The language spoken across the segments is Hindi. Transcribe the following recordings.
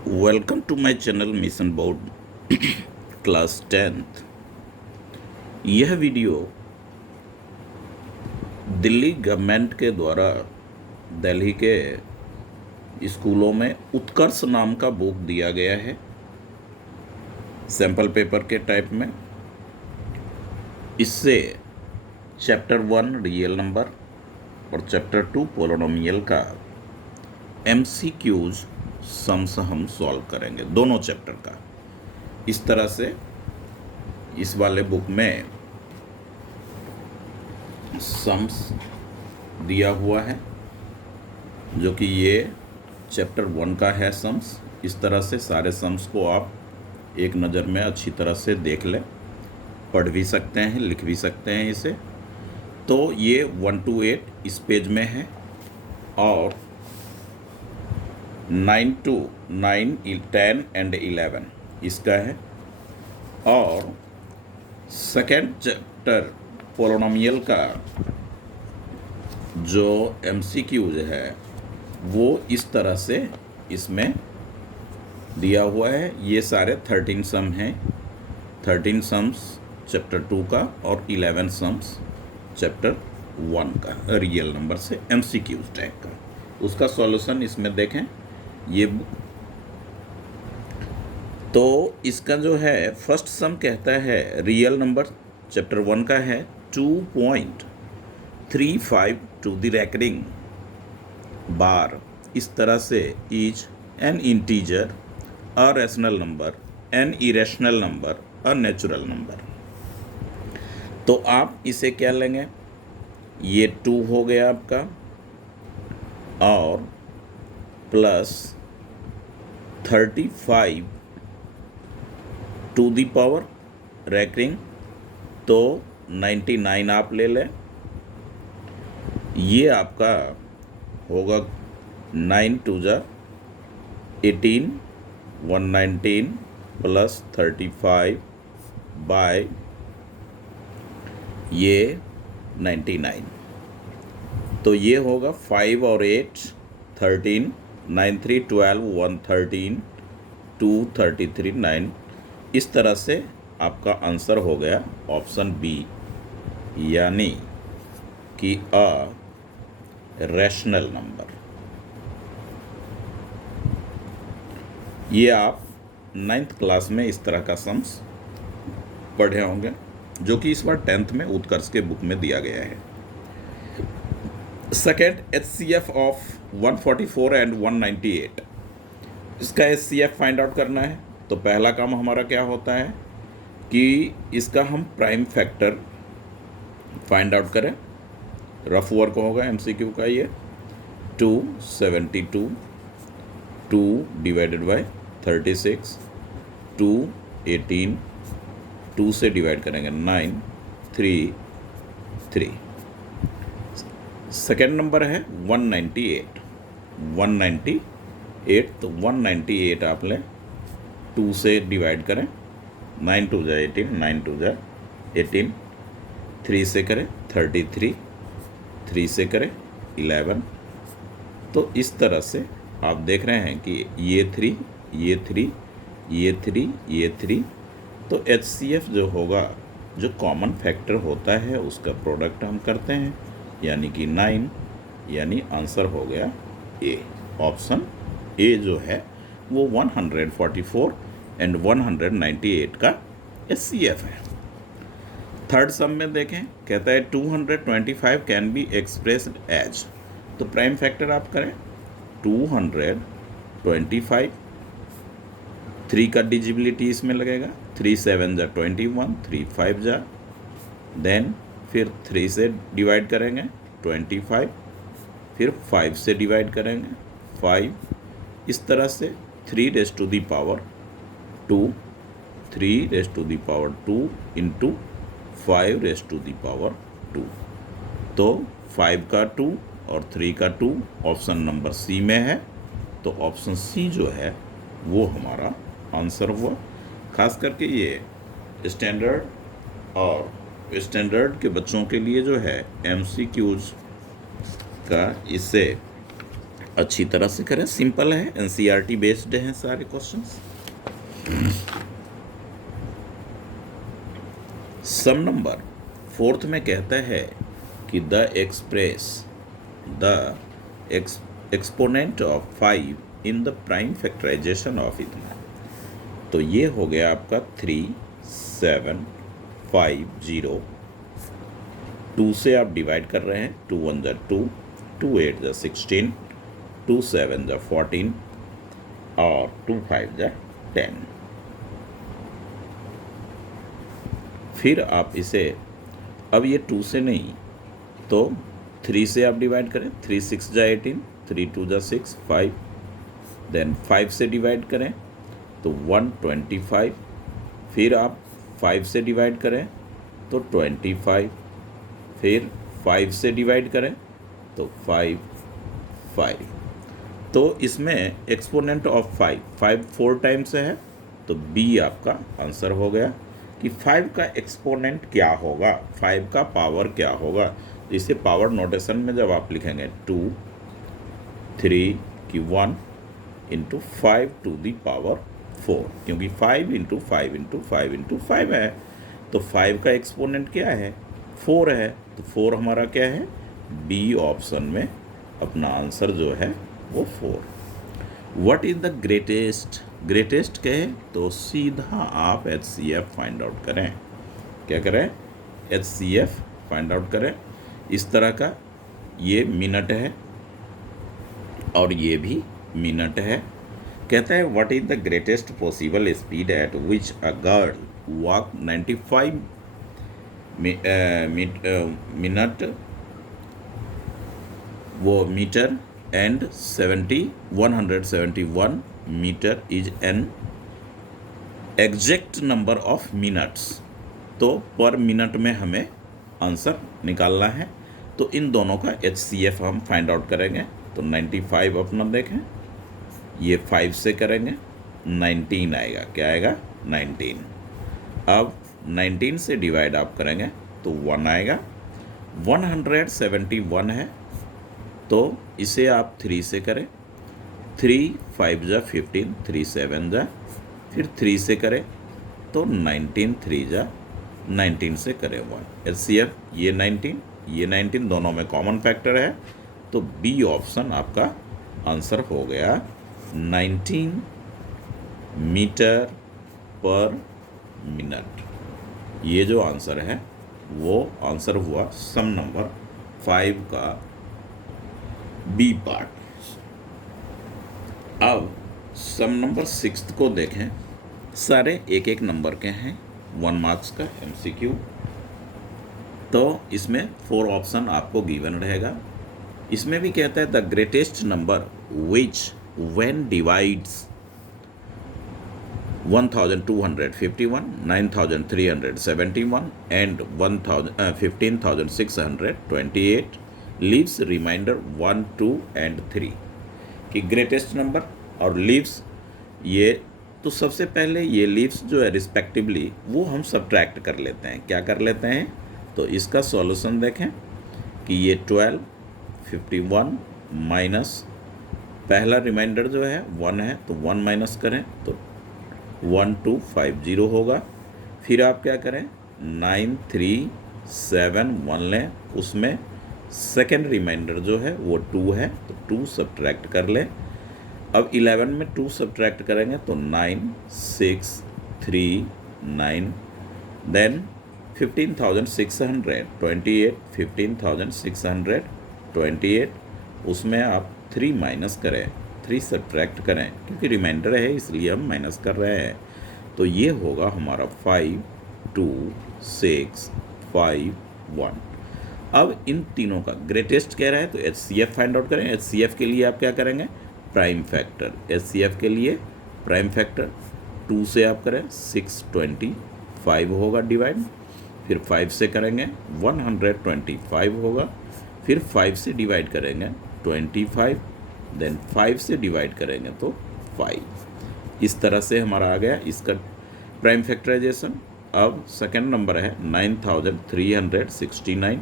Welcome to my channel mission board class 10th। यह वीडियो दिल्ली गवर्नमेंट के द्वारा दिल्ली के स्कूलों में उत्कर्ष नाम का बुक दिया गया है सैंपल पेपर के टाइप में। इससे चैप्टर 1 रियल नंबर और चैप्टर 2 पोलिनोमियल का MCQs सम्स हम सॉल्व करेंगे, दोनों चैप्टर का। इस तरह से इस वाले बुक में सम्स दिया हुआ है, जो कि ये चैप्टर 1 का है सम्स। इस तरह से सारे सम्स को आप एक नज़र में अच्छी तरह से देख लें, पढ़ भी सकते हैं, लिख भी सकते हैं इसे। तो ये 1 to 8 इस पेज में है और 9 to 9, 10 एंड 11 इसका है। और सेकेंड चैप्टर पोलिनोमियल का जो MCQs है वो इस तरह से इसमें दिया हुआ है। ये सारे 13 सम हैं, 13 सम्स चैप्टर 2 का और 11 सम्स चैप्टर 1 का रियल नंबर से MCQs टाइप का। उसका सॉल्यूशन इसमें देखें ये बुक। तो इसका जो है फर्स्ट सम कहता है रियल नंबर चैप्टर 1 का है 2.35 टू द रेकरिंग बार। इस तरह से is an integer, a rational number, an irrational number, a natural number. तो आप इसे क्या लेंगे, ये 2 हो गया आपका और plus 35 to the power recurring, तो 99 आप ले लें। ये आपका होगा 9 2 जा 18, 119 प्लस 35 बाय ये 99। तो ये होगा 5 और 8 13, 9 3 12, 113, 2 33 9। इस तरह से आपका आंसर हो गया ऑप्शन बी, यानी कि अ रैशनल नंबर। ये आप 9th क्लास में इस तरह का सम्स पढ़े होंगे, जो कि इस बार 10th में उत्कर्ष के बुक में दिया गया है। Second HCF of 144 and 198। इसका HCF फाइंड आउट करना है। तो पहला काम हमारा क्या होता है कि इसका हम प्राइम फैक्टर फाइंड आउट करें। रफ वर्क होगा MCQ का ये। 272, 2 डिवाइडेड बाय 36, 2 18, 2 से डिवाइड करेंगे 9 3 3। सेकेंड नंबर है 198, 198। तो 198 आप लें, 2 से डिवाइड करें, 9 2 जा 18, 9 2 जा 18, 3 से करें 33, 3 से करें 11। तो इस तरह से आप देख रहे हैं कि ये 3, ये 3, ये 3, ये 3। तो HCF जो होगा, जो कॉमन फैक्टर होता है उसका प्रोडक्ट हम करते हैं, यानी कि 9, यानी आंसर हो गया ए। ऑप्शन ए जो है वो 144 एंड 198 का HCF है। थर्ड सम में देखें, कहता है 225 कैन बी एक्सप्रेस्ड एज। तो प्राइम फैक्टर आप करें 225, 3 का डिजिबिलिटी इसमें लगेगा, 3 7 जा 21, 3 5 जा, देन फिर 3 से डिवाइड करेंगे 25, फिर 5 से डिवाइड करेंगे 5। इस तरह से 3 raise to the power 2, 3 raise to the power 2 into 5 raise to the power 2। तो 5 का 2 और 3 का 2 ऑप्शन नंबर सी में है। तो ऑप्शन सी जो है वो हमारा आंसर हुआ। खास करके ये स्टैंडर्ड और स्टैंडर्ड के बच्चों के लिए जो है MCQs का इससे अच्छी तरह से करें, सिंपल है, एनसीईआरटी बेस्ड हैं सारे क्वेश्चंस। सम नंबर 4th में कहता है कि the exponent of 5 in the prime factorisation of इतना। तो ये हो गया आपका 3750। 2 से आप डिवाइड कर रहे हैं, 2 1 जा 2, 2 8 जा 16, 2 7 जा 14 और 2 5 जा 10। फिर आप इसे, अब ये 2 से नहीं तो 3 से आप डिवाइड करें, 3 6 जा 18, 3 2 जा 6 5, देन 5 से डिवाइड करें तो 125, फिर आप 5 से डिवाइड करें तो 25, फिर 5 से डिवाइड करें तो 5 5। तो इसमें एक्सपोनेंट ऑफ 5 4 टाइम्स है, तो बी आपका आंसर हो गया कि 5 का एक्सपोनेंट क्या होगा, 5 का पावर क्या होगा। तो इसे पावर नोटेशन में जब आप लिखेंगे 2 3 की 1 इंटू 5 टू दी पावर 4, क्योंकि 5 इंटू 5 इंटू 5 इंटू 5 है, तो 5 का एक्सपोनेंट क्या है, 4 है। तो 4 हमारा क्या है, बी ऑप्शन में अपना आंसर जो है वो 4। व्हाट इज द ग्रेटेस्ट कहे तो सीधा आप HCF फाइंड आउट करें। क्या करें, HCF फाइंड आउट करें। इस तरह का ये मिनट है और ये भी मिनट है। कहता है what is the greatest possible speed at which a girl walk 95 minute वो metre and 171 metre is an exact number of minutes. तो पर मिनट में हमें आंसर निकालना है, तो इन दोनों का HCF हम फाइंड आउट करेंगे। तो 95 अपना देखें, ये 5 से करेंगे 19 आएगा, क्या आएगा 19। अब 19 से डिवाइड आप करेंगे तो 1 आएगा। 171 है तो इसे आप 3 से करें, 3 5 जा 15, 3 7 जा, फिर 3 से करें तो 19, 3 जा 19 से करें 1। HCF ये 19 दोनों में कॉमन फैक्टर है, तो बी ऑप्शन आपका आंसर हो गया 19 मीटर पर मिनट। ये जो आंसर है वो आंसर हुआ सम नंबर 5 का बी पार्ट। अब सम नंबर 6 को देखें, सारे एक एक नंबर के हैं, 1 मार्क्स का MCQ। तो इसमें 4 ऑप्शन आपको गिवन रहेगा। इसमें भी कहता है the greatest number which when divides 1251, 9371 and 15628 leaves remainder 1 2 and 3 कि ग्रेटेस्ट नंबर और लीव्स, ये तो सबसे पहले ये लीव्स जो है रिस्पेक्टिवली वो हम सब्ट्रैक्ट कर लेते हैं। क्या कर लेते हैं, तो इसका सॉल्यूशन देखें कि ये 12 51 माइनस पहला रिमाइंडर जो है 1 है तो 1 माइनस करें तो 1250 होगा। फिर आप क्या करें 9371 लें, उसमें सेकेंड रिमाइंडर जो है वो 2 है तो 2 सब्ट्रैक्ट कर लें। अब 11 में 2 सब्ट्रैक्ट करेंगे तो 9639, देन 15628 उसमें आप 3 माइनस करें, 3 सब्ट्रैक्ट करें क्योंकि रिमाइंडर है इसलिए हम माइनस कर रहे हैं। तो ये होगा हमारा 52651। अब इन तीनों का ग्रेटेस्ट कह रहा है तो HCF फाइंड आउट करें। HCF के लिए आप क्या करेंगे, प्राइम फैक्टर। HCF के लिए प्राइम फैक्टर 2 से आप करें 625 होगा डिवाइड, फिर 5 से करेंगे 125 होगा, फिर 5 से डिवाइड करेंगे 25, देन 5 से डिवाइड करेंगे तो 5। इस तरह से हमारा आ गया इसका प्राइम फैक्टराइजेशन। अब सेकंड नंबर है 9369।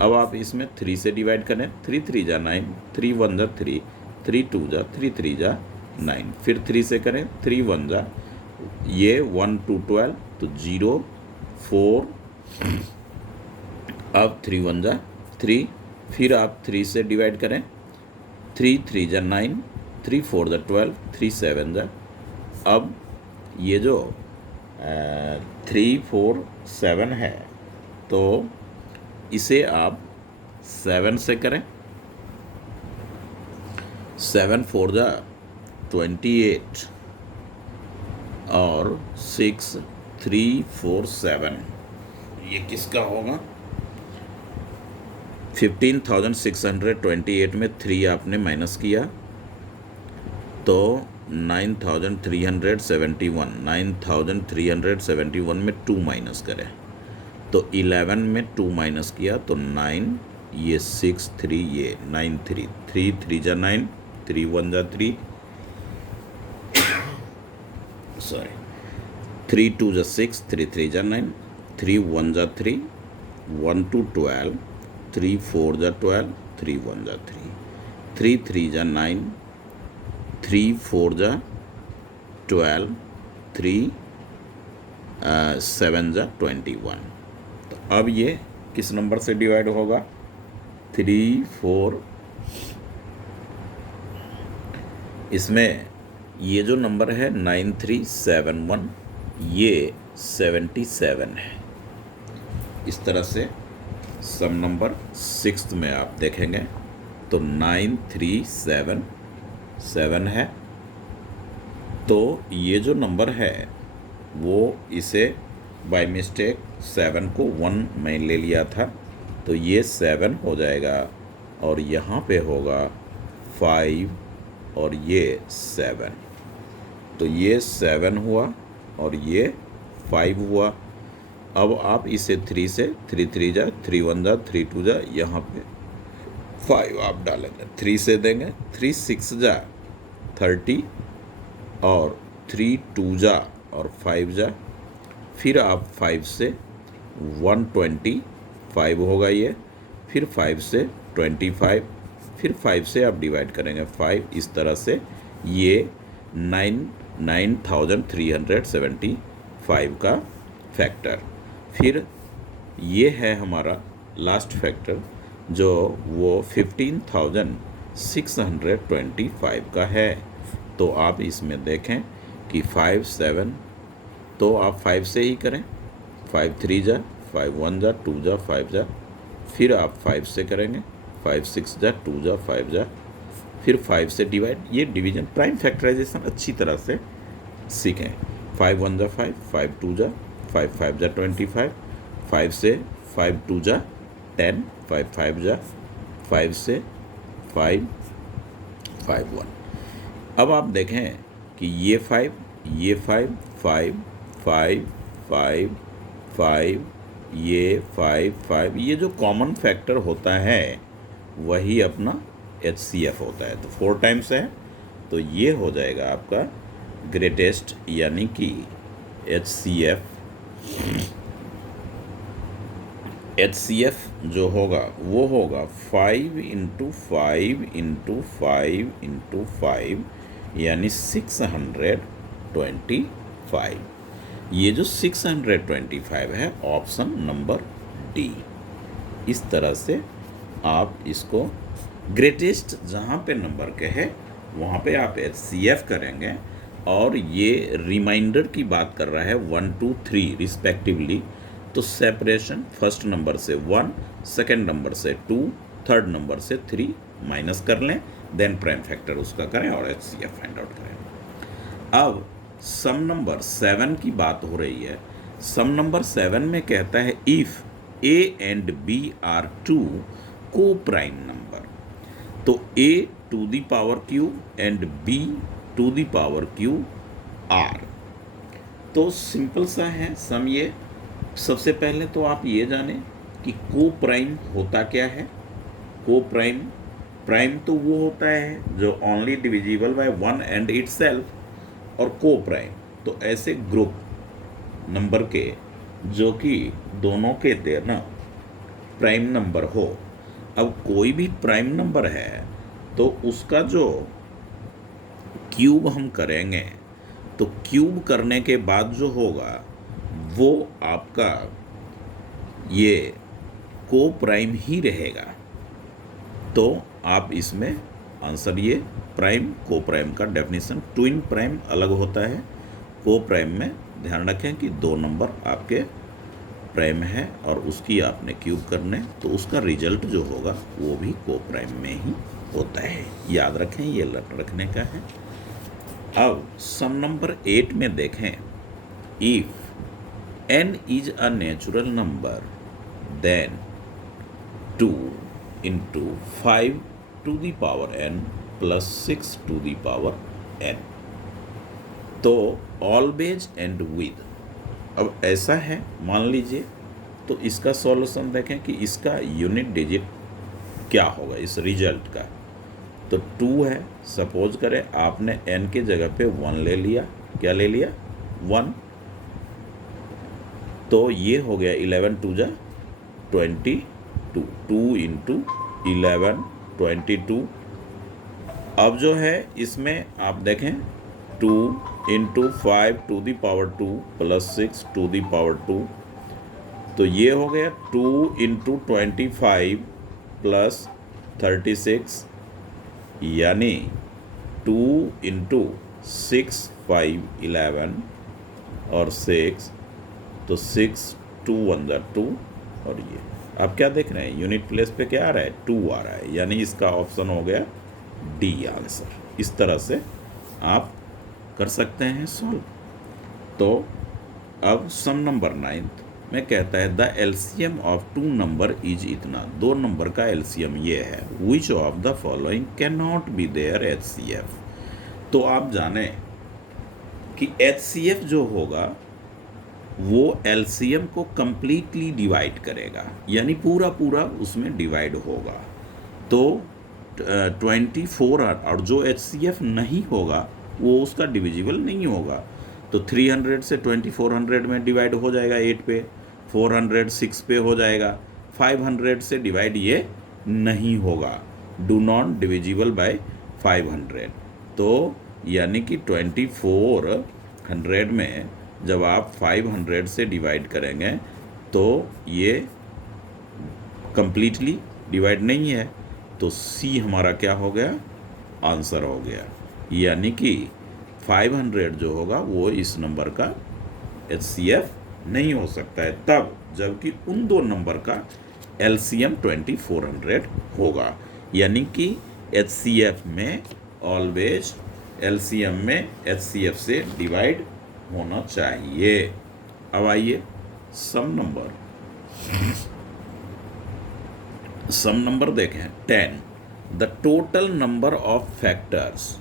अब आप इसमें 3 से डिवाइड करें, 3 3 जा 9, 3 1 जा 3, 3 2 जा 3 3 जा 9, फिर 3 से करें 3 1 जा, ये 1 2 12 तो 0 4, अब 3 1 जा 3, फिर आप 3 से डिवाइड करें 3 3 जा 9, 3 4 जा 12, 3 7 जा, अब ये जो 3 4 7 है तो इसे आप 7 से करें, 7 4 जा 28 और 6 3 4 7, ये किसका होगा? 15,628 में 3 आपने माइनस किया तो 9,371 में 2 माइनस करें तो 11 में 2 माइनस किया तो 9, ये 6 3, ये 9 3, 3 3 जा 9, 3 1 जा 3, सॉरी 3 2 जा 6, 3 3 जा 9, 3 1 जा 3, 1 2 12, 3 4 जा 12, 3 1 जा 3, 3 3 जा 9, 3 4 जा 12, 3 7 जा 21। तो अब ये किस नंबर से डिवाइड होगा? 3 4, इसमें ये जो नंबर है 9371, ये 77 है। इस तरह से सम नंबर 6 में आप देखेंगे तो 9377 है। तो ये जो नंबर है वो इसे बाय मिस्टेक 7 को 1 में ले लिया था तो ये 7 हो जाएगा और यहाँ पे होगा 5 और ये 7, तो ये 7 हुआ और ये 5 हुआ। अब आप इसे 3 से 3 3 जा 3 1 जा 3 2 जा, यहाँ पे 5 आप डालेंगे, 3 से देंगे 3 6 जा 30 और 3 2 जा और 5 जा, फिर आप 5 से 125 होगा ये, फिर 5 से 25, फिर 5 से आप डिवाइड करेंगे 5, इस तरह से ये 9375 का फैक्टर। फिर ये है हमारा लास्ट फैक्टर जो वो 15,625 का है। तो आप इसमें देखें कि 5 7, तो आप 5 से ही करें, 5 3 जा 5 1 जा 2 जा 5 जा, फिर आप 5 से करेंगे 5 6 जा 2 जा 5 जा, फिर 5 से डिवाइड, ये डिवीजन प्राइम फैक्टराइजेशन अच्छी तरह से सीखें। 5 1 जा 5, 5 2 जा 5 5 जा 25, 5 से 5 2 जा 10, 5 5 जा 5 से 5 5 1। अब आप देखें कि ये 5 ये 5 5 5 5 5, ये 5 5, ये जो कॉमन फैक्टर होता है वही अपना HCF होता है। तो 4 टाइम्स है तो ये हो जाएगा आपका ग्रेटेस्ट, यानी कि HCF जो होगा वो होगा 5 × 5 × 5 × 5 यानी 625। ये जो 625 है ऑप्शन नंबर डी। इस तरह से आप इसको ग्रेटेस्ट जहाँ पे नंबर के है वहाँ पे आप HCF करेंगे और ये रिमाइंडर की बात कर रहा है 1 2 3 रिस्पेक्टिवली, तो सेपरेशन फर्स्ट नंबर से 1, सेकेंड नंबर से 2, थर्ड नंबर से 3 माइनस कर लें, देन प्राइम फैक्टर उसका करें और HCF फाइंड आउट करें। अब सम नंबर 7 की बात हो रही है। सम नंबर 7 में कहता है if A and B are 2 co-prime number, तो A to the power Q and B to the power Q are। तो सिंपल सा है सम ये। सबसे पहले तो आप ये जानें कि को-प्राइम होता क्या है। को-प्राइम, प्राइम तो वो होता है जो only divisible by 1 and itself, और को-प्राइम तो ऐसे ग्रुप नंबर के जो कि दोनों के ना प्राइम नंबर हो। अब कोई भी प्राइम नंबर है तो तो उसका जो क्यूब हम करेंगे तो क्यूब करने के बाद जो होगा वो आपका ये को प्राइम ही रहेगा। तो आप इसमें आंसर ये प्राइम को प्राइम का डेफिनेशन, ट्विन प्राइम अलग होता है, को प्राइम में ध्यान रखें कि 2 नंबर आपके प्राइम है और उसकी आपने क्यूब करने, तो उसका रिजल्ट जो होगा वो भी को प्राइम में ही होता है। याद रखें, ये रखने का है। अब सम नंबर 8 में देखें, if n is a natural number then 2 into 5 to the power n plus 6 to the power n, तो ऑलवेज एंड विद। अब ऐसा है, मान लीजिए, तो इसका सॉल्यूशन देखें कि इसका यूनिट डिजिट क्या होगा इस रिजल्ट का। तो 2 है, सपोज करें आपने n के जगह पे 1 ले लिया, क्या ले लिया 1, तो ये हो गया 11 2 जा 22, 2 into 11 22। अब जो है इसमें आप देखें 2 into 5 to the power 2 plus 6 to the power 2, तो ये हो गया 2 into 25 plus 36, यानी 2 into 6 5 11 और 6, तो 6 2 1 जा 2, और ये आप क्या देख रहे हैं यूनिट प्लेस पे क्या आ रहा है 2 आ रहा है, यानी इसका ऑप्शन हो गया डी आंसर। इस तरह से आप कर सकते हैं सॉल्व। तो अब सम नंबर 9 में कहता है the LCM of 2 number is इतना, 2 नंबर का एलसीएम ये है, which of the following can not be their HCF. तो आप जाने कि एचसीएफ जो होगा वो एलसीएम को कंप्लीटली डिवाइड करेगा, यानी पूरा पूरा उसमें डिवाइड होगा। तो 24 और जो एचसीएफ नहीं होगा वो उसका डिविजिबल नहीं होगा। तो 300 से 2400 में डिवाइड हो जाएगा 8 पे, 400 6 पे हो जाएगा, 500 से डिवाइड ये नहीं होगा, डू नॉट डिविजिबल बाय 500। तो यानी कि 2400 में जब आप 500 से डिवाइड करेंगे तो ये कंप्लीटली डिवाइड नहीं है, तो सी हमारा क्या हो गया आंसर हो गया, यानी कि 500 जो होगा वो इस नंबर का एचसीएफ नहीं हो सकता है तब जबकि उन 2 नंबर का एलसीएम 2400 होगा। यानी कि एचसीएफ में ऑलवेज एलसीएम में एचसीएफ से डिवाइड होना चाहिए। अब आइए सम नंबर देखें 10, the total number of factors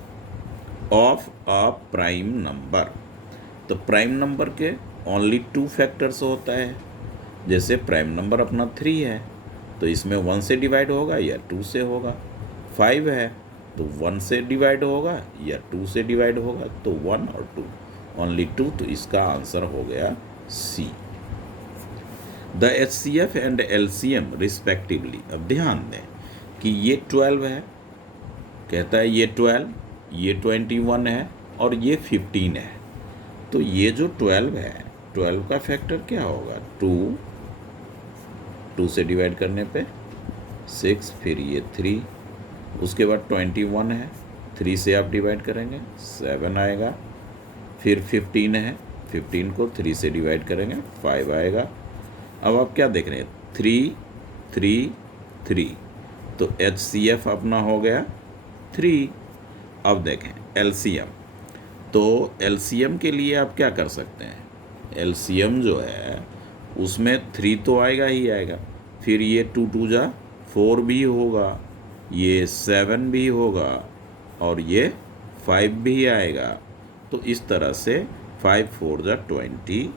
of a prime number. तो प्राइम नंबर के ओनली 2 फैक्टर्स होता है, जैसे प्राइम नंबर अपना 3 है तो इसमें 1 से डिवाइड होगा या 2 से होगा, 5 है तो 1 से डिवाइड होगा या 2 से डिवाइड होगा, तो 1 और 2 ओनली 2, तो इसका आंसर हो गया C. The HCF and LCM respectively. अब ध्यान दें कि ये 12 है, कहता है ये 12, ये 21 है और ये 15 है। तो ये जो 12 है, 12 का फैक्टर क्या होगा 2, 2 से डिवाइड करने पे 6, फिर ये 3, उसके बाद 21 है, 3 से आप डिवाइड करेंगे 7 आएगा, फिर 15 है, 15 को 3 से डिवाइड करेंगे 5 आएगा। अब आप क्या देख रहे हैं 3 3 3, तो एचसीएफ अपना हो गया 3। अब देखें एलसीएम, तो एलसीएम के लिए आप क्या कर सकते हैं, एलसीएम जो है उसमें 3 तो आएगा ही आएगा, फिर ये 2 2 जा 4 भी होगा, ये 7 भी होगा और ये 5 भी आएगा। तो इस तरह से 5 4 जा 20,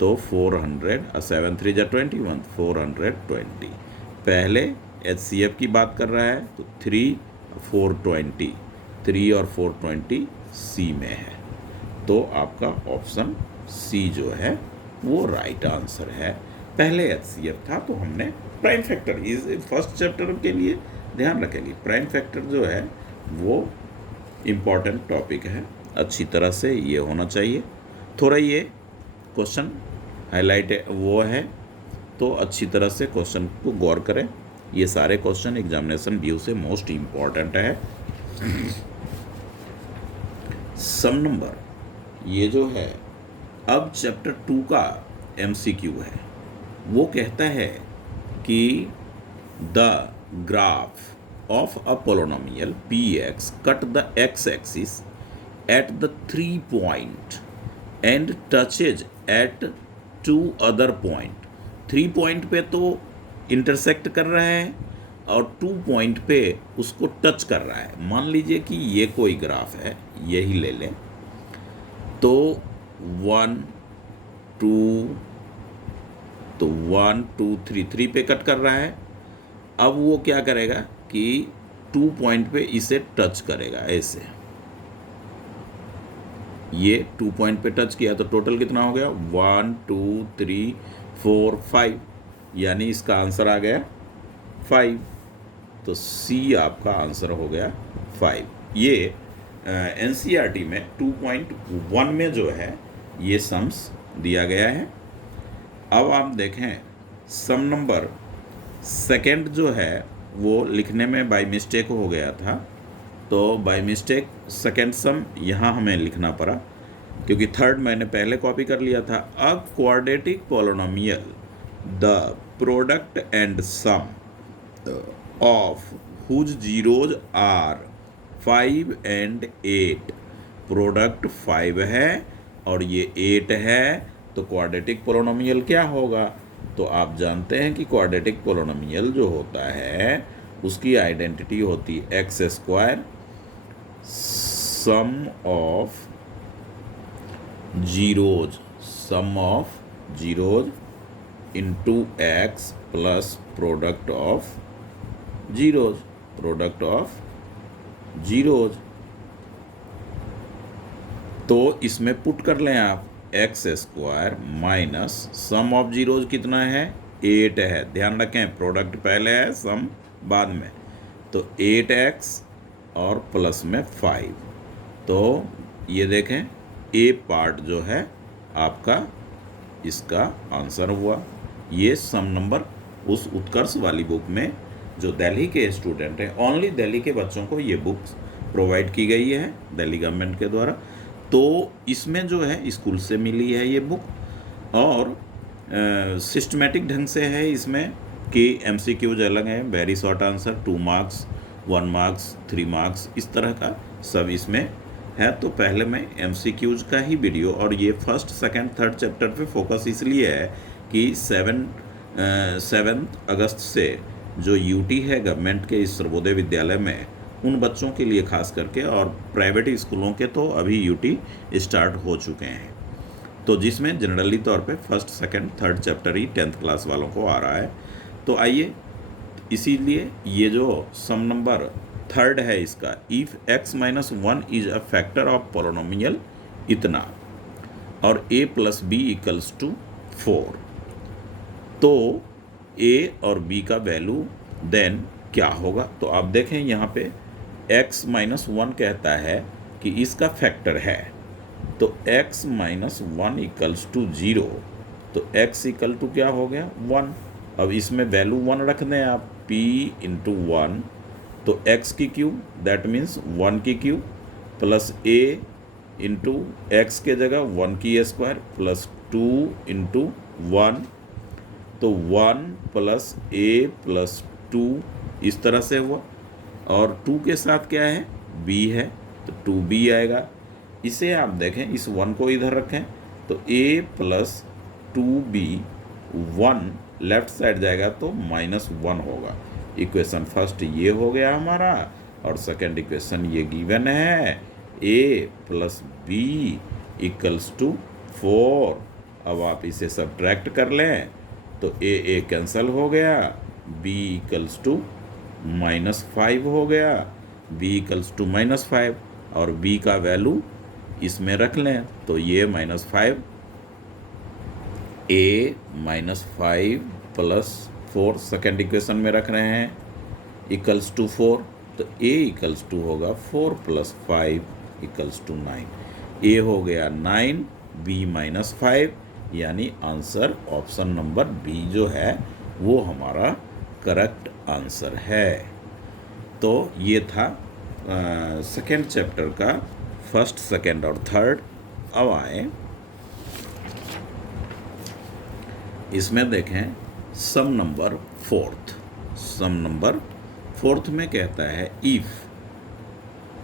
तो 400, 7 3 जा 21, 420। पहले एचसीएफ की बात कर रहा है तो 3 420, 3 और 420 सी में है, तो आपका ऑप्शन सी जो है वो राइट आंसर है। पहले एचसीएफ था तो हमने प्राइम फैक्टर, इस फर्स्ट चैप्टर के लिए ध्यान रखेंगे प्राइम फैक्टर जो है वो इम्पॉर्टेंट टॉपिक है, अच्छी तरह से ये होना चाहिए। थोड़ा ये क्वेश्चन हाईलाइट वो है, तो अच्छी तरह से क्वेश्चन को गौर करें। ये सारे क्वेश्चन एग्जामिनेशन व्यू से मोस्ट इम्पॉर्टेंट है। सम नंबर ये जो है, अब चैप्टर 2 का MCQ है। वो कहता है कि the graph of a polynomial px cut the x axis at the 3 point and touches at 2 other point. 3 point पे तो इंटरसेक्ट कर रहा है और 2 पॉइंट पे उसको टच कर रहा है। मान लीजिए कि ये कोई ग्राफ है, यही ले लें, तो 1 2 तो 1 2 3 3 पे कट कर रहा है। अब वो क्या करेगा कि 2 पॉइंट पे इसे टच करेगा ऐसे। ये 2 पॉइंट पे टच किया तो टोटल कितना हो गया 1 2 3 4 5, यानी इसका आंसर आ गया 5। तो सी आपका आंसर हो गया 5। ये NCERT में 2.1 में जो है ये सम्स दिया गया है। अब आप देखें सम नंबर सेकंड जो है वो लिखने में बाय मिस्टेक हो गया था, तो बाय मिस्टेक सेकंड सम यहाँ हमें लिखना पड़ा, क्योंकि थर्ड मैंने पहले कॉपी कर लिया था। A quadratic polynomial the product and sum of whose zeroes are 5 and 8। Product 5 है और ये 8 है, तो क्वाड्रेटिक पोलिनोमियल क्या होगा? तो आप जानते हैं कि क्वाड्रेटिक पोलिनोमियल जो होता है उसकी आइडेंटिटी होती है x square sum of zeros into x plus product of zeros. तो इसमें पुट कर लें आप x square minus sum of zeros कितना है 8 है। ध्यान रखें प्रोडक्ट पहले है सम बाद में, तो 8x और प्लस में 5। तो ये देखें ए पार्ट जो है आपका इसका आंसर हुआ। ये सम नंबर उस उत्कर्ष वाली बुक में जो दिल्ली के स्टूडेंट हैं, ओनली दिल्ली के बच्चों को ये बुक्स प्रोवाइड की गई है दिल्ली गवर्नमेंट के द्वारा। तो इसमें जो है स्कूल से मिली है ये बुक और सिस्टमेटिक ढंग से है इसमें कि MCQs अलग हैं, very short answer 2 marks 1 marks 3 marks इस तरह का सब इसमें है। तो पहले मैं MCQs का ही वीडियो, और ये फर्स्ट सेकंड थर्ड चैप्टर पे फोकस इसलिए है कि 7 अगस्त से जो UT है गवर्नमेंट के इस सर्वोदय विद्यालय में, उन बच्चों के लिए खास करके, और प्राइवेट स्कूलों के तो अभी UT स्टार्ट हो चुके हैं, तो जिसमें जनरली तौर पे फर्स्ट सेकंड थर्ड चैप्टर ही 10th क्लास वालों को आ रहा है। तो आइए, इसीलिए ये जो सम नंबर थर्ड है इसका, if x - 1 is a factor of polynomial इतना और a + b = 4, तो a और b का वैल्यू देन क्या होगा? तो आप देखें यहाँ पे x - 1 कहता है कि इसका फैक्टर है, तो x - 1 = 0, तो x = क्या हो गया 1। अब इसमें वैल्यू 1 रख दें आप, p × 1, तो x की क्यूब दैट मीन्स 1 की cube plus a into x के जगह 1 की स्क्वायर प्लस 2 × 1, तो 1 + a + 2 इस तरह से हुआ। और 2 के साथ क्या है b है, तो 2b आएगा। इसे आप देखें, इस 1 को इधर रखें, तो a + 2b 1 लेफ्ट साइड जाएगा तो -1 होगा। इक्वेशन फर्स्ट ये हो गया हमारा, और सेकंड इक्वेशन ये गिवन है a + b = 4। अब आप इसे सब्ट्रैक्ट कर लें तो a कैंसिल हो गया, b = -5 हो गया, b = -5, और b का वैल्यू इसमें रख लें तो ये -5, a -5 + 4 सेकेंड इक्वेशन में रख रहे हैं = 4। तो a इक्वल्स टू होगा 4 + 5 = 9। a हो गया 9, b -5, यानी आंसर ऑप्शन नंबर बी जो है वो हमारा करेक्ट आंसर है। तो ये था सेकेंड चैप्टर का फर्स्ट, सेकेंड और थर्ड। अब आए इसमें देखें sum number fourth. Sum number fourth में कहता है if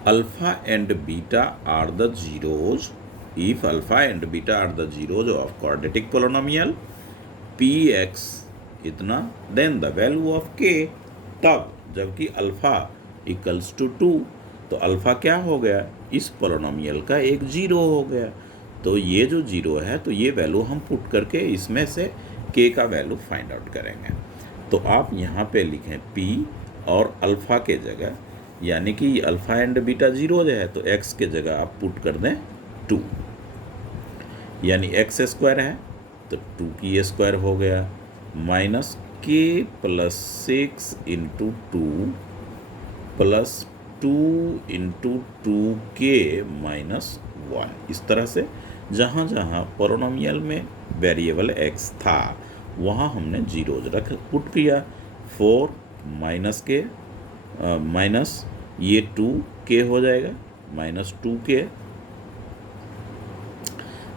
alpha and beta are the zeros, if alpha and beta are the zeros of quadratic polynomial p x इतना, then the value of k, तब जबकि अल्फा इक्वल्स टू 2, तो अल्फा क्या हो गया, इस पोलिनोमियल का एक जीरो हो गया। तो ये जो जीरो है तो ये वैल्यू हम पुट करके इसमें से के का वैल्यू फाइंड आउट करेंगे। तो आप यहाँ पे लिखें पी और अल्फा के जगह, यानी कि अल्फा एंड बीटा जीरो है तो एक्स के जगह आप पुट कर दें 2, यानी एक्स स्क्वायर है तो 2 की स्क्वायर हो गया, माइनस के plus 6 into 2 plus 2 into 2k minus 1। इस तरह से जहाँ जहाँ पोलिनोमियल में वेरिएबल x था वहाँ हमने जीरोज रख पुट किया। 4 माइनस के माइनस ये 2k हो जाएगा, minus 2k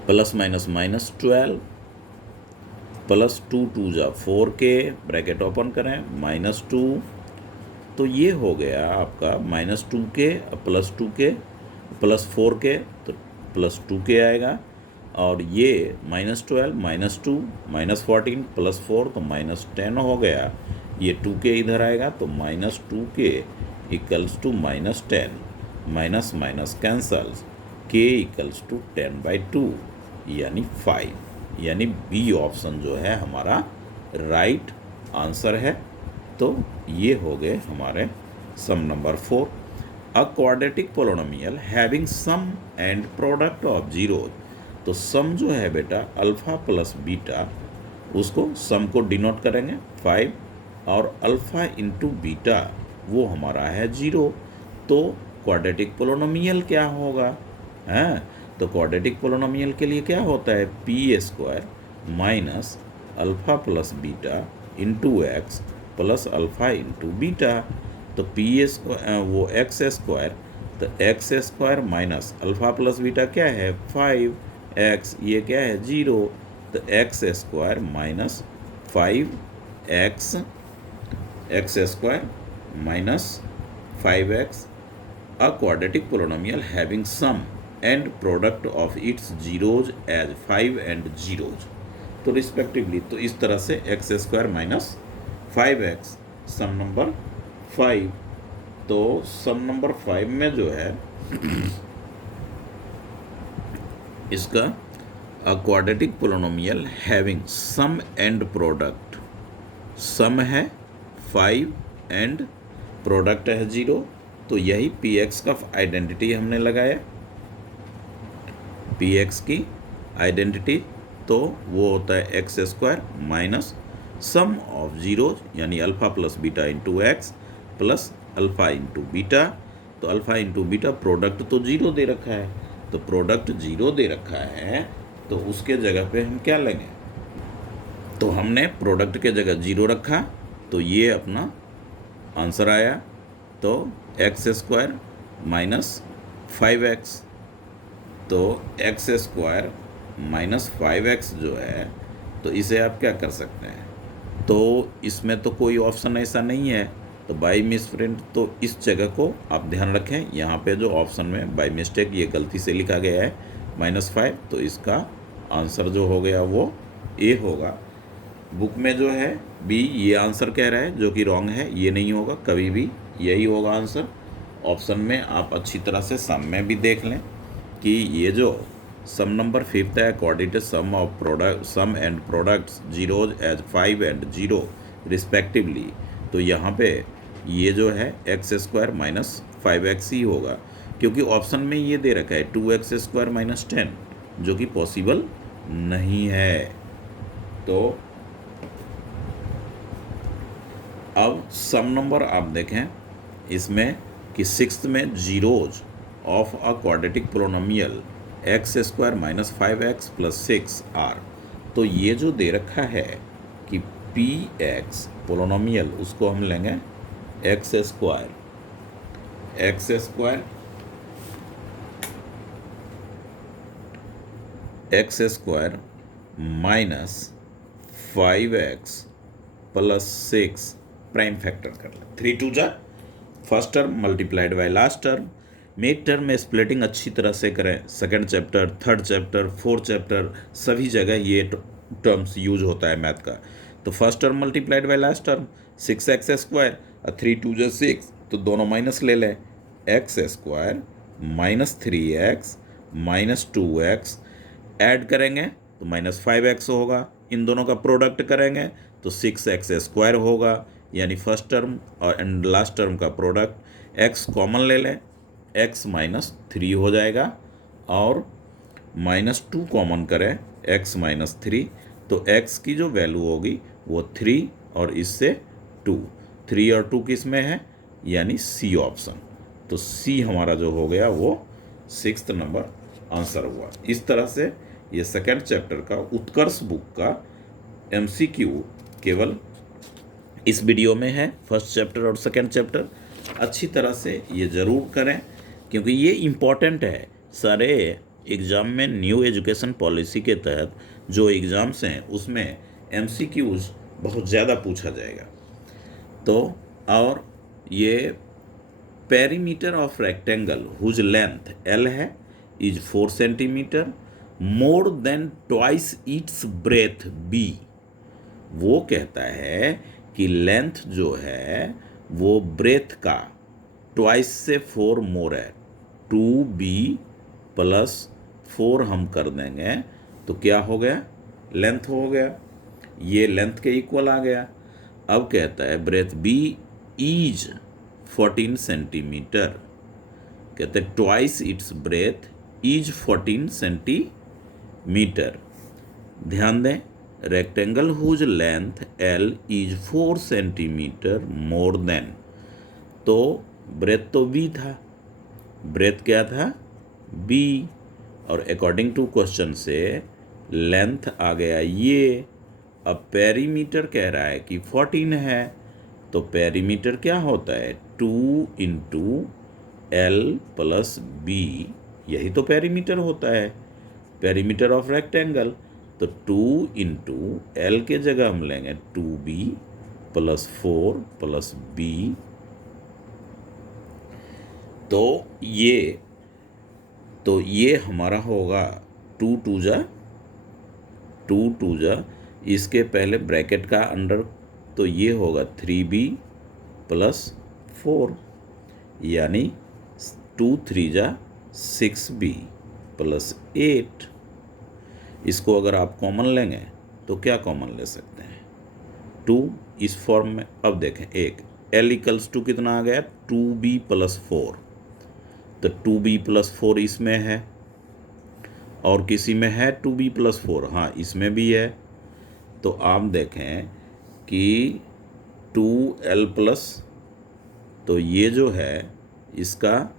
plus minus minus 12 plus 2 2 जा 4k, ब्रैकेट ओपन करें, माइनस 2, तो ये हो गया आपका minus 2k plus 2k plus 4k, तो प्लस 2k आएगा। और ये माइनस 12 माइनस 2 माइनस 14 प्लस 4 तो माइनस 10 हो गया। ये 2k इधर आएगा तो minus 2k equals to minus 10, minus minus cancels, k equals to 10/2 यानी 5, यानी बी ऑप्शन जो है हमारा राइट आंसर है। तो ये हो गए हमारे sum number 4। A quadratic polynomial having sum and product of zero, तो सम जो है बेटा अल्फ़ा प्लस बीटा, उसको सम को डिनोट करेंगे 5, और अल्फ़ा इंटू बीटा वो हमारा है 0। तो क्वाड्रेटिक पोलिनोमियल क्या होगा, हैं? तो क्वाड्रेटिक पोलिनोमियल के लिए क्या होता है, p² minus alpha plus beta into x plus alpha into beta. तो वो x², तो x² minus alpha plus beta क्या है 5x, ये क्या है 0, तो x² minus 5x, x² minus 5x, a quadratic polynomial having sum and product of its zeros as 5 and zeros, तो रिस्पेक्टिवली। तो इस तरह से x² माइनस 5x सम नंबर 5। तो सम नंबर 5 में जो है इसका a quadratic polynomial having sum and product, sum है 5 एंड प्रोडक्ट है 0, तो यही px का आइडेंटिटी हमने लगाया, px की आइडेंटिटी, तो वो होता है x² minus sum of zeros, यानी alpha plus beta into x plus alpha into beta. तो अल्फ़ा इंटू बीटा प्रोडक्ट तो 0 दे रखा है, तो प्रोडक्ट 0 दे रखा है तो उसके जगह पे हम क्या लेंगे, तो हमने प्रोडक्ट के जगह 0 रखा, तो ये अपना आंसर आया। तो x² माइनस 5x, तो x² माइनस 5x जो है, तो इसे आप क्या कर सकते हैं, तो इसमें तो कोई ऑप्शन ऐसा नहीं है, तो बाई मिसप्रिंट, तो इस जगह को आप ध्यान रखें, यहाँ पे जो ऑप्शन में बाई मिस्टेक ये गलती से लिखा गया है -5, तो इसका आंसर जो हो गया वो ए होगा। बुक में जो है बी ये आंसर कह रहा है, जो कि रॉन्ग है, ये नहीं होगा, कभी भी यही होगा आंसर। ऑप्शन में आप अच्छी तरह से सम में भी देख लें कि ये जो सम नंबर 5 है, according to sum of product, sum and products zeros as 5 and 0 respectively, तो यहाँ पे ये जो है x² माइनस 5x ही होगा, क्योंकि ऑप्शन में ये दे रखा है 2x² माइनस 10, जो कि पॉसिबल नहीं है। तो अब सम नंबर आप देखें, इसमें कि सिक्स्थ में zeros of a quadratic polynomial x square minus 5x plus 6 are. तो ये जो दे रखा है कि पी एक्स पोलिनोमियल, उसको हम लेंगे x square minus 5x plus 6 prime factor कर ले। 3 टू जा first term multiplied by last term. Mid term में स्प्लिटिंग अच्छी तरह से करें। Second chapter, third chapter, fourth chapter, सभी जगह ये टर्म्स यूज होता है मैथ का। तो first term multiplied by last term 6x square और 3 टू जा 6, तो दोनों माइनस ले लें। X square minus 3x minus 2x add करेंगे तो माइनस 5x होगा। इन दोनों का प्रोडक्ट करेंगे तो 6x स्क्वायर होगा, यानी फर्स्ट टर्म और एंड लास्ट टर्म का प्रोडक्ट। x कॉमन ले लें, x माइनस 3 हो जाएगा और माइनस 2 कॉमन करें, x माइनस 3, तो x की जो वैल्यू होगी वो 3 और इससे 2, 3 और 2 किस में है, यानी सी ऑप्शन। तो सी हमारा जो हो गया वो 6th नंबर आंसर हुआ। इस तरह से ये सेकंड चैप्टर का उत्कर्ष बुक का MCQ केवल इस वीडियो में है। फर्स्ट चैप्टर और सेकंड चैप्टर अच्छी तरह से ये ज़रूर करें, क्योंकि ये इम्पॉर्टेंट है। सारे एग्ज़ाम में न्यू एजुकेशन पॉलिसी के तहत जो एग्ज़ाम्स हैं उसमें MCQs बहुत ज़्यादा पूछा जाएगा। तो और ये perimeter of rectangle whose length L है is 4 centimetre more than twice its breadth B। वो कहता है कि लेंथ जो है वो ब्रेथ का ट्वाइस से 4 मोर है। 2B प्लस 4 हम कर देंगे तो क्या हो गया, लेंथ हो गया। ये लेंथ के इक्वल आ गया। अब कहता है ब्रेथ B इज 14 सेंटीमीटर। कहते हैं twice its breadth is 14 centimetre. ध्यान दें, rectangle whose length L is 4 centimetre more than, तो ब्रेथ तो B था, ब्रेथ क्या था B, और अकॉर्डिंग टू क्वेश्चन से लेंथ आ गया ये। अब पेरीमीटर कह रहा है कि 14 है, तो पेरीमीटर क्या होता है 2 इंटू L प्लस B, यही तो पेरीमीटर होता है, पेरीमीटर ऑफ रेक्टेंगल। तो 2 इंटू L के जगह हम लेंगे 2B प्लस 4 प्लस B। तो ये हमारा होगा 2 टू जा इसके पहले ब्रैकेट का अंडर, तो ये होगा 3B प्लस 4, यानी 2 3 जा 6B प्लस 8। इसको अगर आप कॉमन लेंगे तो क्या कॉमन ले सकते हैं 2 इस फॉर्म में। अब देखें एक L इक्वल्स टू कितना आ गया 2B प्लस 4, तो 2B प्लस 4 इसमें है और किसी में है 2B प्लस 4, हाँ इसमें भी है। तो आप देखें कि 2L प्लस, तो ये जो है इसका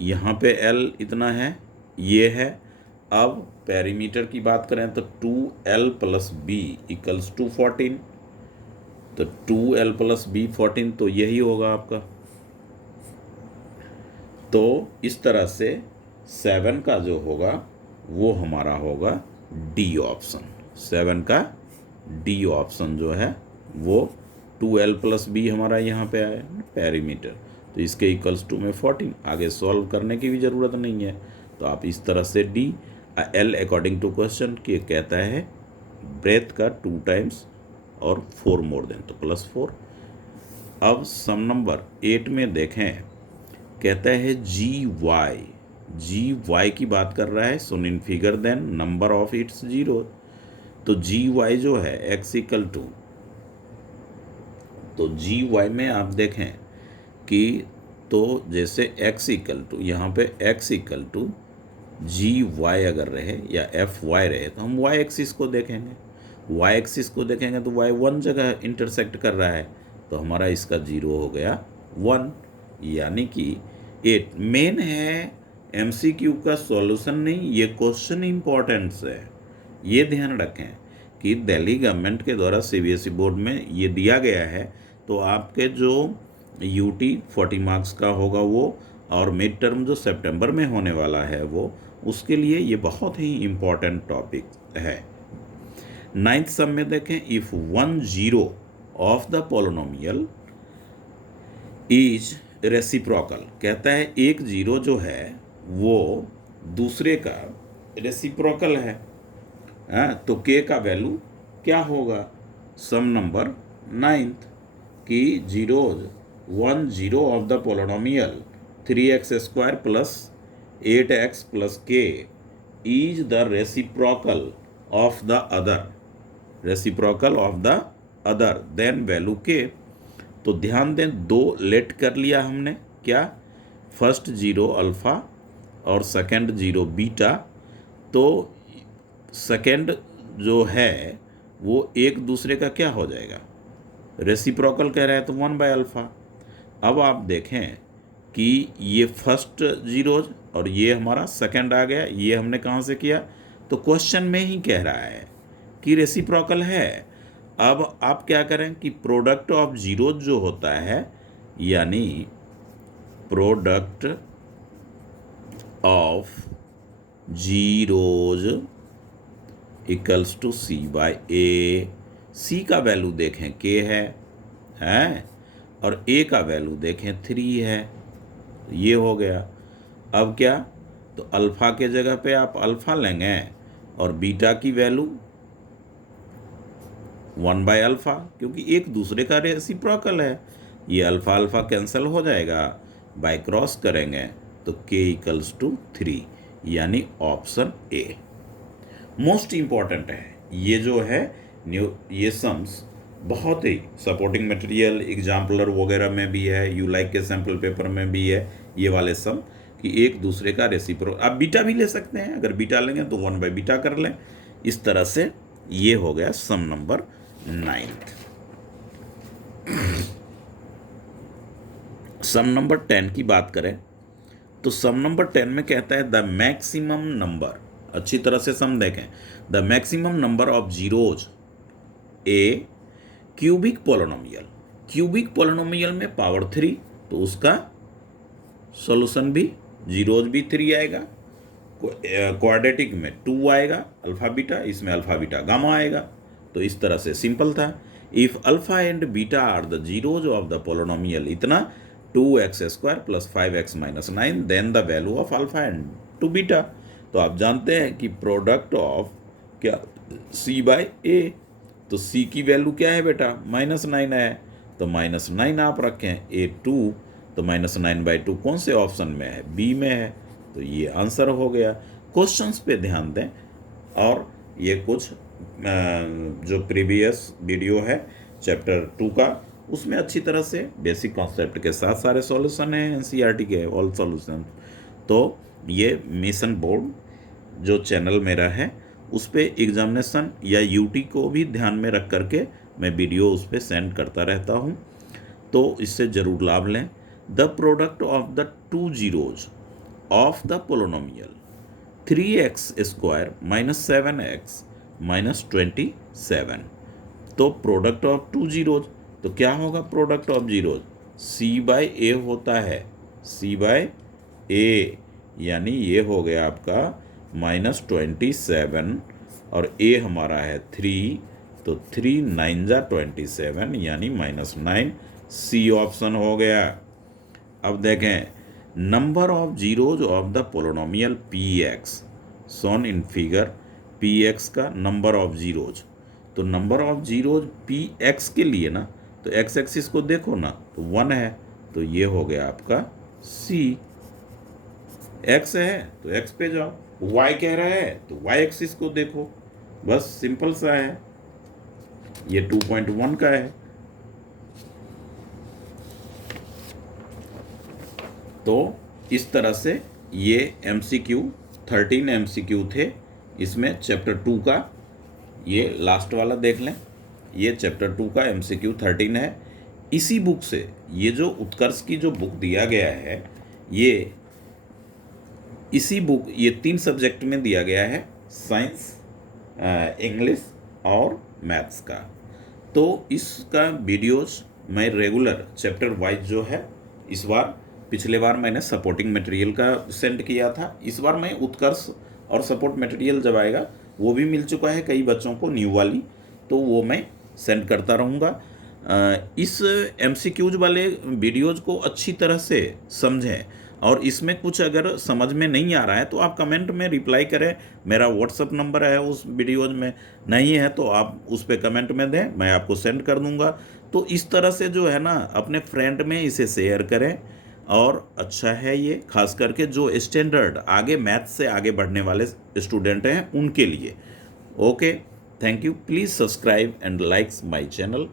यहाँ पे L इतना है, ये है। अब पेरीमीटर की बात करें तो 2L plus B equals to 14, तो 2L प्लस B 14, तो यही होगा आपका। तो इस तरह से 7 का जो होगा वो हमारा होगा D ऑप्शन। 7 का D ऑप्शन जो है वो 2L प्लस B हमारा यहाँ पे आया पेरीमीटर, तो इसके इक्वल्स टू में 14। आगे सॉल्व करने की भी ज़रूरत नहीं है। तो आप इस तरह से D L according to question के कहता है ब्रेथ का 2 टाइम्स और 4 मोर देन, तो प्लस 4। अब सम नंबर 8 में देखें, कहता है GY की बात कर रहा है। सुन in figure then number of its 0। तो GY जो है x इक्वल टू, तो GY में आप देखें कि तो जैसे x इक्वल टू, यहाँ पे x इक्वल टू GY अगर रहे या FY रहे तो हम y एक्सिस को देखेंगे। y एक्सिस को देखेंगे तो y 1 जगह इंटरसेक्ट कर रहा है, तो हमारा इसका 0 हो गया 1। यानी कि 8 मेन है एमसीक्यू का सॉल्यूशन नहीं, ये क्वेश्चन इम्पोर्टेंस है। ये ध्यान रखें कि दिल्ली गवर्नमेंट के द्वारा सीबीएसई बोर्ड में ये दिया गया है, तो आपके जो यूटी 40 मार्क्स का होगा वो, और मिड टर्म जो सितंबर में होने वाला है वो, उसके लिए ये बहुत ही इम्पोर्टेंट टॉपिक है। 9th सम में देखें, if 1 zero of the polynomial is reciprocal, कहता है एक जीरो जो है वो दूसरे का रेसिप्रोकल है। तो के का वैल्यू क्या होगा? सम नंबर 9th कि 1 zero of the polynomial 3x² plus 8x plus k is the reciprocal of the other, reciprocal of the other, then value k. तो ध्यान दें, दो लेट कर लिया हमने, क्या? फर्स्ट जीरो अल्फ़ा और सेकंड जीरो बीटा। तो सेकंड जो है वो एक दूसरे का क्या हो जाएगा? रेसिप्रोकल कह रहा है तो 1/अल्फ़ा। अब आप देखें कि ये फर्स्ट जीरो और ये हमारा सेकंड आ गया, ये हमने कहाँ से किया? तो क्वेश्चन में ही कह रहा है कि रेसिप्रोकल है। अब आप क्या करें कि प्रोडक्ट ऑफ जीरो जो होता है, यानी product of zeros equals to c by a. C का वैल्यू देखें के है और ए का वैल्यू देखें 3 है। ये हो गया। अब क्या? तो अल्फ़ा के जगह पे आप अल्फ़ा लेंगे और बीटा की वैल्यू 1/अल्फ़ा, क्योंकि एक दूसरे का रेसिप्रोकल है। ये अल्फ़ा अल्फ़ा कैंसिल हो जाएगा, बाय क्रॉस करेंगे तो k इक्वल्स टू 3, यानी ऑप्शन ए मोस्ट इम्पॉर्टेंट है। ये जो है ये सम्स बहुत ही सपोर्टिंग मटेरियल एग्जाम्पलर वगैरह में भी है, यूलाइक के सैम्पल पेपर में भी है ये वाले सम कि एक दूसरे का रेसिप्रोकल। आप बीटा भी ले सकते हैं, अगर बीटा लेंगे तो 1/बीटा कर लें। इस तरह से ये हो गया सम नंबर 9th। सम नंबर 10 की बात करें तो सम नंबर 10 में कहता है द मैक्सिमम नंबर, अच्छी तरह से सम देखें, the maximum number of zeros A cubic polynomial. Cubic polynomial में पावर 3, तो उसका सॉल्यूशन भी जीरोज भी 3 आएगा, क्वाड्रेटिक में 2 आएगा अल्फ़ा बीटा, इसमें अल्फ़ा बीटा गामा आएगा। तो इस तरह से सिंपल था। If alpha and beta are the zeros of the polynomial इतना 2x² plus 5x minus 9, then the value of alpha and two beta. तो आप जानते हैं कि प्रोडक्ट ऑफ क्या c बाय a, तो c की वैल्यू क्या है बेटा? -9 है, तो -9 आप रखें, a2, तो -9/2 कौन से ऑप्शन में है? बी में है। तो ये आंसर हो गया। क्वेश्चंस पे ध्यान दें, और ये कुछ जो प्रीवियस वीडियो है चैप्टर 2 का, उसमें अच्छी तरह से बेसिक कॉन्सेप्ट के साथ सारे सॉल्यूशन हैं एनसीईआरटी के, ऑल सॉल्यूशन। तो ये मिशन बोर्ड जो चैनल मेरा है उस पर एग्जामिनेशन या यूटी को भी ध्यान में रख करके मैं वीडियो उस पर सेंड करता रहता हूँ, तो इससे ज़रूर लाभ लें। The product of the 2 zeros of the polynomial 3x² minus 7x minus 27, तो प्रोडक्ट ऑफ 2 जीरोज, तो क्या होगा प्रोडक्ट ऑफ जीरोज? c/a होता है, c/a, यानी ये हो गया आपका -27 और a हमारा है 3, तो 3 9 जा 27 यानी -9, सी ऑप्शन हो गया। अब देखें, number of zeros of the polynomial px shown in figure, px का नंबर ऑफ जीरोज, तो नंबर ऑफ जीरोज px के लिए ना, तो x एक्सिस को देखो ना, तो 1 है, तो ये हो गया आपका c। x है तो x पे जाओ, y कह रहा है तो y एक्सिस को देखो, बस सिंपल सा है। ये 2.1 का है। तो इस तरह से ये MCQ 13 MCQ थे। इसमें चैप्टर 2 का ये लास्ट वाला देख लें, ये चैप्टर 2 का MCQ 13 है। इसी बुक से ये जो उत्कर्ष की जो बुक दिया गया है, ये इसी बुक ये 3 सब्जेक्ट में दिया गया है, साइंस, इंग्लिश और मैथ्स का। तो इसका वीडियोस मैं रेगुलर चैप्टर वाइज जो है, इस बार पिछले बार मैंने सपोर्टिंग मटेरियल का सेंड किया था, इस बार मैं उत्कर्ष और सपोर्ट मटेरियल जब आएगा वो भी मिल चुका है कई बच्चों को न्यू वाली, तो वो मैं सेंड करता रहूँगा। इस MCQs वाले वीडियोज़ को अच्छी तरह से समझें, और इसमें कुछ अगर समझ में नहीं आ रहा है तो आप कमेंट में रिप्लाई करें। मेरा व्हाट्सअप नंबर है उस वीडियोज़ में, नहीं है तो आप उस पर कमेंट में दें, मैं आपको सेंड कर दूंगा। तो इस तरह से जो है ना, अपने फ्रेंड में इसे शेयर करें, और अच्छा है ये खास करके जो स्टैंडर्ड आगे मैथ्स से आगे बढ़ने वाले स्टूडेंट हैं उनके लिए। Okay, thank you. Please subscribe and likes my channel.